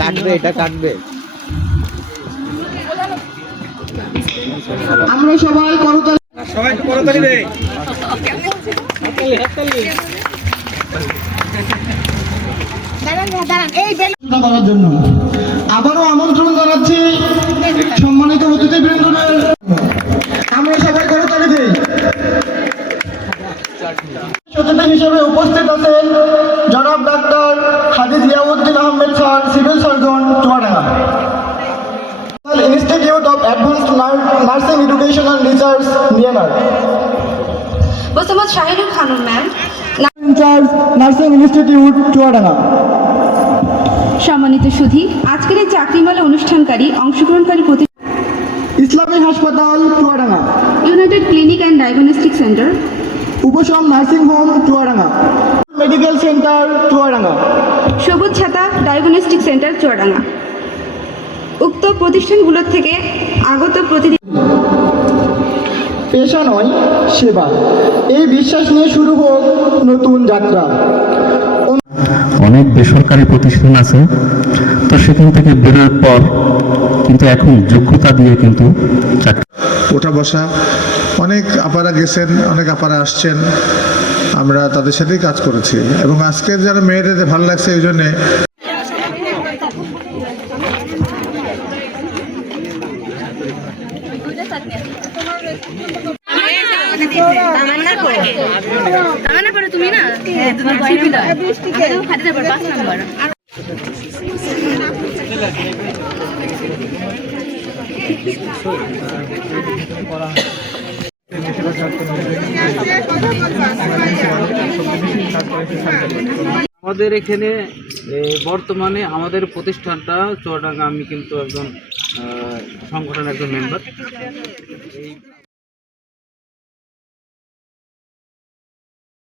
কাটবে, এটা কাটবে। আমরা সবাই করতালি, সবাই একটু করতালি দে। করার জন্য আবারও আমন্ত্রণ জানাচ্ছি সম্মানিত অতিথিবৃন্দদের। আমরা সবাই করতালি দিই। অতিথি হিসেবে উপস্থিত আছেন জনাব ডাক্তার হাজী Ziauddin Ahmed sir, civil surgeon, Chuadanga. Institute of advanced nursing education and research, নিয়ানার। Mosammat Shahinur Khanam ma'am, incharge nursing institute, Chuadanga. সম্মানিত সুধী, আজকের এই চাকরিমালা অনুষ্ঠানকারী অংশগ্রহণকারী Islami hospital, Chuadanga. United clinic and diagnostic centre, Upasham nursing home, Chuadanga. Medical centre, Chuadanga. Sabuj Chhata diagnostic centre, Chuadanga. উক্ত প্রতিষ্ঠানগুলোর থেকে আগত প্রতিদিন পেশা নয় সেবা, এই বিশ্বাস নিয়ে শুরু হোক নতুন যাত্রা। অনেক বেসরকারি প্রতিষ্ঠান আছে, তো সেখান থেকে বেরোর পর কিন্তু এখন যোগ্যতা দিয়ে কিন্তু ওঠা বসা, অনেক আপারা গেছেন, অনেক আপারা আসছেন, আমরা তাদের সাথেই কাজ করেছি এবং আজকের যারা মেয়েদের ভালো লাগছে এই জন্যে তুমি না আমাদের এখানে বর্তমানে আমাদের প্রতিষ্ঠানটা চুয়াডাঙ্গা, আমি কিন্তু একজন সংগঠনের একজন মেম্বার।